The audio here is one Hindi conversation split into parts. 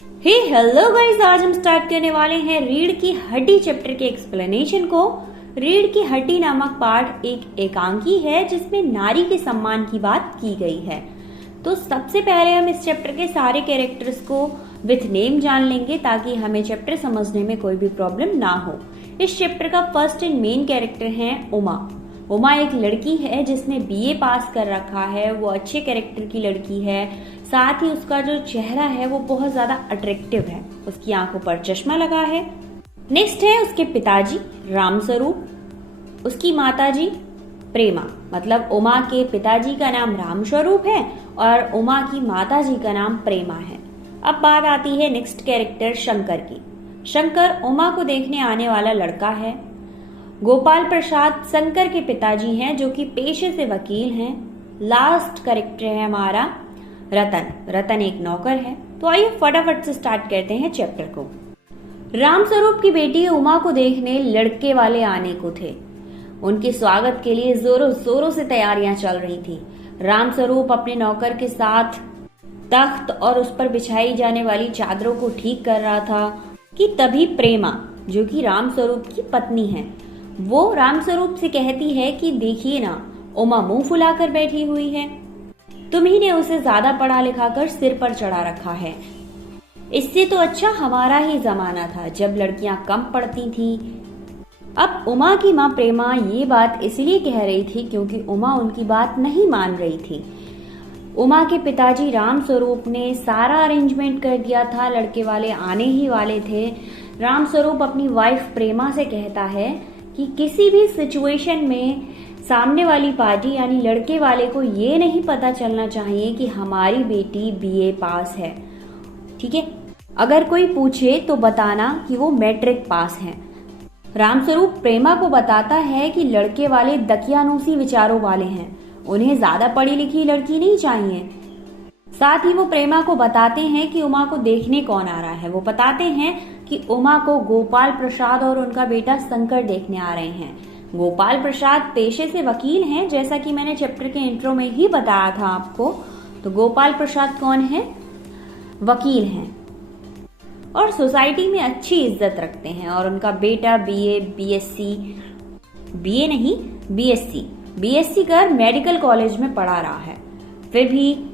हेलो गाइस, आज हम स्टार्ट करने वाले हैं रीढ़ की हड्डी चैप्टर के एक्सप्लेनेशन को। रीढ़ की हड्डी नामक पार्ट एक एकांकी है जिसमें नारी के सम्मान की बात की गई है। तो सबसे पहले हम इस चैप्टर के सारे कैरेक्टर्स को विथ नेम जान लेंगे ताकि हमें चैप्टर समझने में कोई भी प्रॉब्लम ना हो। इस चैप्टर का फर्स्ट एंड मेन कैरेक्टर है उमा। उमा एक लड़की है जिसने बीए पास कर रखा है। वो अच्छे कैरेक्टर की लड़की है, साथ ही उसका जो चेहरा है वो बहुत ज्यादा अट्रैक्टिव है। उसकी आंखों पर चश्मा लगा है। नेक्स्ट है उसके पिताजी रामस्वरूप, उसकी माताजी प्रेमा। मतलब उमा के पिताजी का नाम रामस्वरूप है और उमा की माताजी का नाम प्रेमा है। अब बात आती है नेक्स्ट कैरेक्टर शंकर की। शंकर उमा को देखने आने वाला लड़का है। गोपाल प्रसाद शंकर के पिताजी हैं जो कि पेशे से वकील हैं। लास्ट कैरेक्टर है हमारा रतन। रतन एक नौकर है। तो आइए फटाफट से स्टार्ट करते हैं चैप्टर को। रामस्वरूप की बेटी उमा को देखने लड़के वाले आने को थे। उनके स्वागत के लिए जोरों जोरों से तैयारियां चल रही थी। रामस्वरूप अपने नौकर के साथ तख्त और उस पर बिछाई जाने वाली चादरों को ठीक कर रहा था कि तभी प्रेमा, जो कि रामस्वरूप की पत्नी है, वो रामस्वरूप से कहती है कि देखिए ना, उमा मुंह फुलाकर बैठी हुई है। तुम्ही ने उसे ज्यादा पढ़ा लिखा कर सिर पर चढ़ा रखा है। इससे तो अच्छा हमारा ही जमाना था जब लड़कियां कम पढ़ती थी। अब उमा की माँ प्रेमा ये बात इसलिए कह रही थी क्योंकि उमा उनकी बात नहीं मान रही थी। उमा के पिताजी रामस्वरूप ने सारा अरेंजमेंट कर दिया था, लड़के वाले आने ही वाले थे। रामस्वरूप अपनी वाइफ प्रेमा से कहता है कि किसी भी सिचुएशन में सामने वाली पार्टी यानी लड़के वाले को ये नहीं पता चलना चाहिए कि हमारी बेटी बीए पास है। ठीक है, अगर कोई पूछे तो बताना कि वो मैट्रिक पास है। रामस्वरूप प्रेमा को बताता है कि लड़के वाले दकियानूसी विचारों वाले हैं, उन्हें ज्यादा पढ़ी लिखी लड़की नहीं चाहिए। साथ ही वो प्रेमा को बताते हैं कि उमा को देखने कौन आ रहा है। वो बताते हैं कि उमा को गोपाल प्रसाद और उनका बेटा शंकर देखने आ रहे हैं। गोपाल प्रसाद पेशे से वकील हैं, जैसा कि मैंने चैप्टर के इंट्रो में ही बताया था आपको। तो गोपाल प्रसाद कौन है? वकील हैं और सोसाइटी में अच्छी इज्जत रखते हैं। और उनका बेटा बीएससी कर मेडिकल कॉलेज में पढ़ा रहा है। फिर भी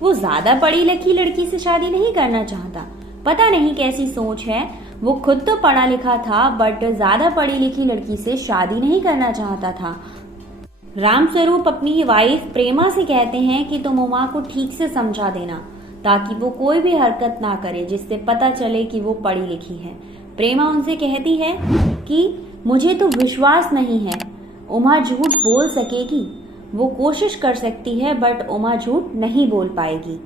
वो ज्यादा पढ़ी लिखी लड़की से शादी नहीं करना चाहता। पता नहीं कैसी सोच है। वो खुद तो पढ़ा लिखा था बट ज्यादा पढ़ी लिखी लड़की से शादी नहीं करना चाहता था। रामस्वरूप अपनी वाइफ प्रेमा से कहते हैं कि तुम उमा को ठीक से समझा देना ताकि वो कोई भी हरकत ना करे जिससे पता चले कि वो पढ़ी लिखी है। प्रेमा उनसे कहती है कि मुझे तो विश्वास नहीं है उमा झूठ बोल सकेगी। वो कोशिश कर सकती है बट उमा झूठ नहीं बोल पाएगी।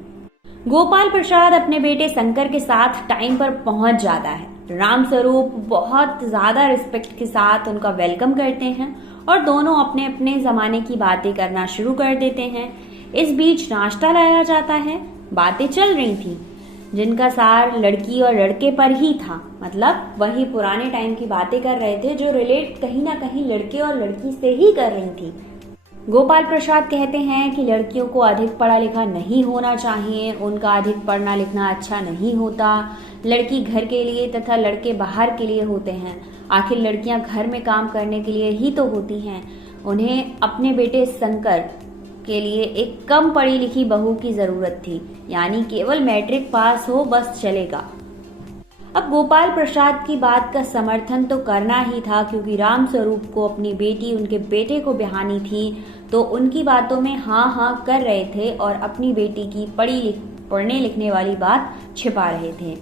गोपाल प्रसाद अपने बेटे शंकर के साथ टाइम पर पहुंच जाता है। रामस्वरूप बहुत ज्यादा रिस्पेक्ट के साथ उनका वेलकम करते हैं और दोनों अपने अपने जमाने की बातें करना शुरू कर देते हैं। इस बीच नाश्ता लाया जाता है। बातें चल रही थी जिनका सार लड़की और लड़के पर ही था। मतलब वही पुराने टाइम की बातें कर रहे थे जो रिलेट कहीं ना कहीं लड़के और लड़की से ही कर रही थी। गोपाल प्रसाद कहते हैं कि लड़कियों को अधिक पढ़ा लिखा नहीं होना चाहिए, उनका अधिक पढ़ना लिखना अच्छा नहीं होता। लड़की घर के लिए तथा लड़के बाहर के लिए होते हैं। आखिर लड़कियां घर में काम करने के लिए ही तो होती हैं। उन्हें अपने बेटे शंकर के लिए एक कम पढ़ी लिखी बहू की जरूरत थी, यानी केवल मैट्रिक पास हो बस चलेगा। अब गोपाल प्रसाद की बात का समर्थन तो करना ही था क्योंकि रामस्वरूप को अपनी बेटी उनके बेटे को ब्याहनी थी, तो उनकी बातों में हाँ हाँ कर रहे थे और अपनी बेटी की पढ़ने लिखने वाली बात छिपा रहे थे।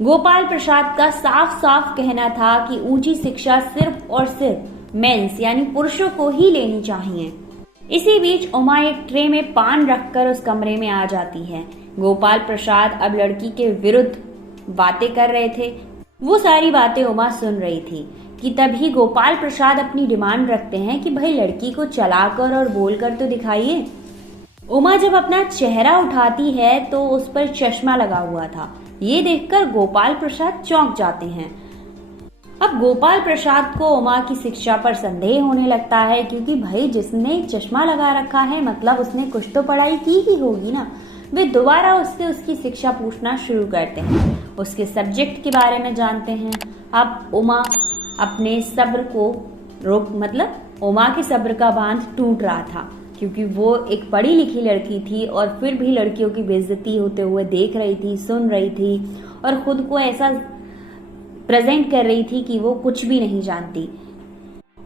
गोपाल प्रसाद का साफ साफ कहना था कि ऊंची शिक्षा सिर्फ और सिर्फ मेंस यानी पुरुषों को ही लेनी चाहिए। इसी बीच उमा एक ट्रे में पान रखकर उस कमरे में आ जाती है। गोपाल प्रसाद अब लड़की के विरुद्ध बातें कर रहे थे। वो सारी बातें उमा सुन रही थी कि तभी गोपाल प्रसाद अपनी डिमांड रखते हैं कि भाई लड़की को चलाकर और बोलकर तो दिखाइए। उमा जब अपना चेहरा उठाती है तो उस पर चश्मा लगा हुआ था। ये देखकर गोपाल प्रसाद चौंक जाते हैं। अब गोपाल प्रसाद को उमा की शिक्षा पर संदेह होने लगता है क्योंकि भाई जिसने चश्मा लगा रखा है मतलब उसने कुछ तो पढ़ाई की ही होगी ना। वे दोबारा उससे उसकी शिक्षा पूछना शुरू करते हैं, उसके सब्जेक्ट के बारे में जानते हैं। अब उमा अपने सब्र को उमा के सब्र का बांध टूट रहा था, क्योंकि वो एक पढ़ी लिखी लड़की थी और फिर भी लड़कियों की बेइज्जती होते हुए देख रही थी, सुन रही थी और खुद को ऐसा प्रेजेंट कर रही थी कि वो कुछ भी नहीं जानती।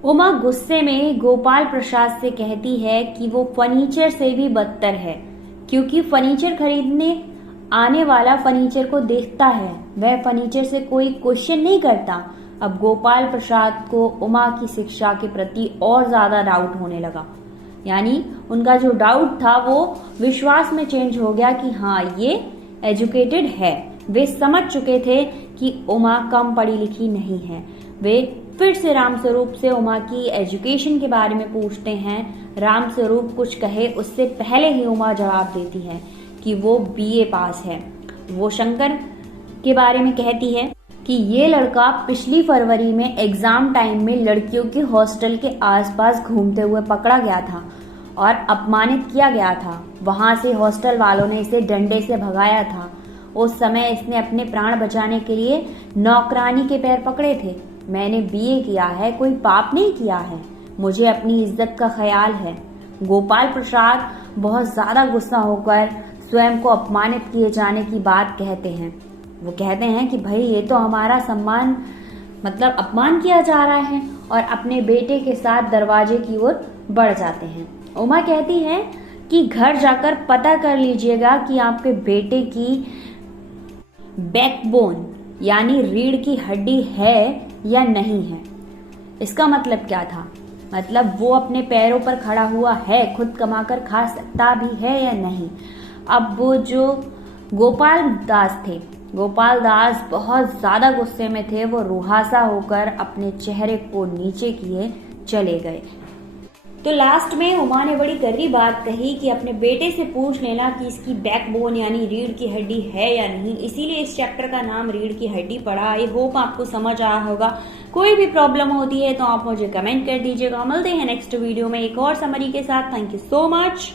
उमा गुस्से में गोपाल प्रसाद से कहती है कि वो फर्नीचर से भी बदतर है, क्योंकि फर्नीचर खरीदने आने वाला फर्नीचर को देखता है, वह फर्नीचर से कोई क्वेश्चन नहीं करता। अब गोपाल प्रसाद को उमा की शिक्षा के प्रति और ज्यादा डाउट होने लगा, यानी उनका जो डाउट था वो विश्वास में चेंज हो गया कि हाँ, ये एजुकेटेड है। वे समझ चुके थे कि उमा कम पढ़ी लिखी नहीं है। वे फिर से रामस्वरूप से उमा की एजुकेशन के बारे में पूछते हैं। रामस्वरूप कुछ कहे उससे पहले ही उमा जवाब देती है कि वो बीए पास है। वो शंकर के बारे में कहती है कि ये लड़का पिछली फरवरी में एग्जाम टाइम में लड़कियों के हॉस्टल के आसपास घूमते हुए पकड़ा गया था और अपमानित किया गया था। वहां से हॉस्टल वालों ने इसे डंडे से भगाया था। उस समय इसने अपने प्राण बचाने के लिए नौकरानी के पैर पकड़े थे। मैंने बीए किया है, कोई पाप नहीं किया है, मुझे अपनी इज्जत का ख्याल है। गोपाल प्रसाद बहुत ज्यादा गुस्सा होकर स्वयं को अपमानित किए जाने की बात कहते हैं। वो कहते हैं कि भाई ये तो हमारा सम्मान अपमान किया जा रहा है, और अपने बेटे के साथ दरवाजे की ओर बढ़ जाते हैं। उमा कहती है कि घर जाकर पता कर लीजिएगा कि आपके बेटे की बैकबोन यानी रीढ़ की हड्डी है या नहीं है। इसका मतलब क्या था? मतलब वो अपने पैरों पर खड़ा हुआ है, खुद कमाकर खा सकता भी है या नहीं। अब वो जो गोपाल दास थे, गोपाल दास बहुत ज्यादा गुस्से में थे। वो रुहासा होकर अपने चेहरे को नीचे किए चले गए। तो लास्ट में उमा ने बड़ी गहरी बात कही कि अपने बेटे से पूछ लेना कि इसकी बैकबोन यानी रीढ़ की हड्डी है या नहीं। इसीलिए इस चैप्टर का नाम रीढ़ की हड्डी पड़ा। आई होप आपको समझ आया होगा। कोई भी प्रॉब्लम होती है तो आप मुझे कमेंट कर दीजिएगा। मिलते हैं नेक्स्ट वीडियो में एक और समरी के साथ। Thank you so much.